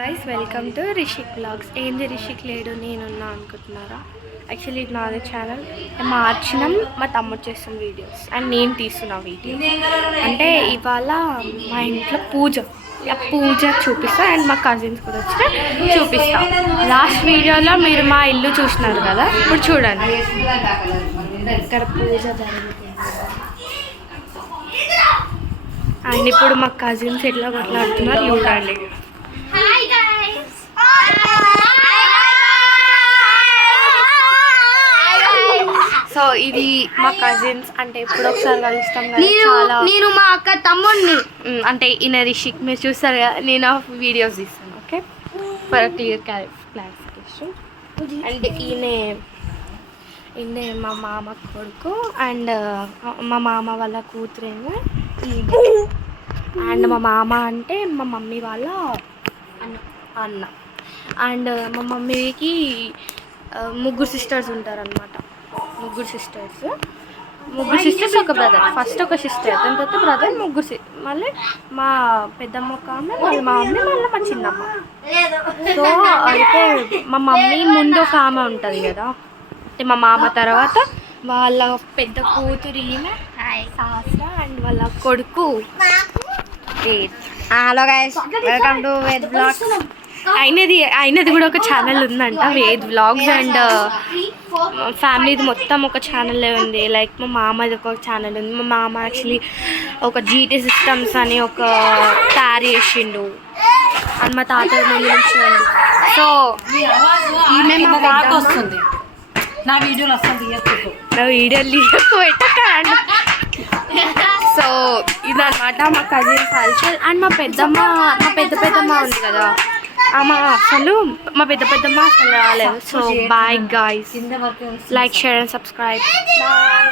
Guys welcome to Rishik vlogs. ఏంది రిషిక్ లేడు నేనున్నా అనుకుంటున్నారా? యాక్చువల్లీ ఇది నాది ఛానల్. మార్చినాం, మా తమ్ముడు చేస్తున్న వీడియోస్ అండ్ నేను తీస్తున్న వీడియో. అంటే ఇవాళ మా ఇంట్లో పూజ చూపిస్తా అండ్ మా కజిన్స్ కూడా వచ్చి చూపిస్తా. లాస్ట్ వీడియోలో మీరు మా ఇల్లు చూసినారు కదా, ఇప్పుడు చూడండి ఇక్కడ పూజ జరుగుతుంది. అండ్ ఇప్పుడు మా కజిన్స్ ఎట్లా కొట్లాడుతున్నారు చూడండి. సో ఇది మా కజిన్స్, అంటే ఇప్పుడు ఒకసారి కలుస్తాం కదా. నేను మా అక్క తమ్ముడిని, అంటే ఈయన రిషిక్ మీరు చూస్తారు కదా, నేను వీడియోస్ తీస్తాను. Okay, for clear clarification. And ఈయనే మా మామ కొడుకు అండ్ మా మామ వాళ్ళ కూతురేమో ఈయన. అండ్ మా మామ అంటే మా మమ్మీ వాళ్ళ అన్న. అండ్ మా మమ్మీకి ముగ్గురు సిస్టర్స్ ఉంటారనమాట. ముగ్గురు సిస్టర్స్ ఒక బ్రదర్. ఫస్ట్ ఒక సిస్టర్, దాని తర్వాత బ్రదర్, ముగ్గురు మళ్ళీ మా పెద్దమ్మ ఒక ఆమె, మళ్ళీ మా మమ్మీ, మళ్ళీ మా చిన్నమ్మ. సో అయితే మా మమ్మీ ముందు ఒక ఆమె ఉంటుంది కదా, అంటే మా మామ తర్వాత వాళ్ళ పెద్ద కూతురు ఈమె సహస్ర అండ్ వాళ్ళ కొడుకు Ved. Hello guys, welcome to Ved vlogs. అయినది కూడా ఒక ఛానల్ ఉందంట, వేద్ వ్లాగ్స్. అండ్ ఫ్యామిలీది మొత్తం ఒక ఛానల్ ఉంది. లైక్ మా మామది ఒక ఛానల్ ఉంది. మా మామ యాక్చువల్లీ ఒక జీటీ సిస్టమ్స్ అని ఒక తయారు చేసిండు అని మా తాత ముందు నుంచి ఉంది. సో ఈమె వస్తుంది, నా వీడియోలు పెట్టకండి. సో ఇదన్నమాట మా కజిన్స్ హల్చల్. అండ్ మా పెద్దమ్మ ఉంది కదా, మా పెద్దమ్మ అసలు రాలేదు. So bye guys, like share and subscribe. Bye.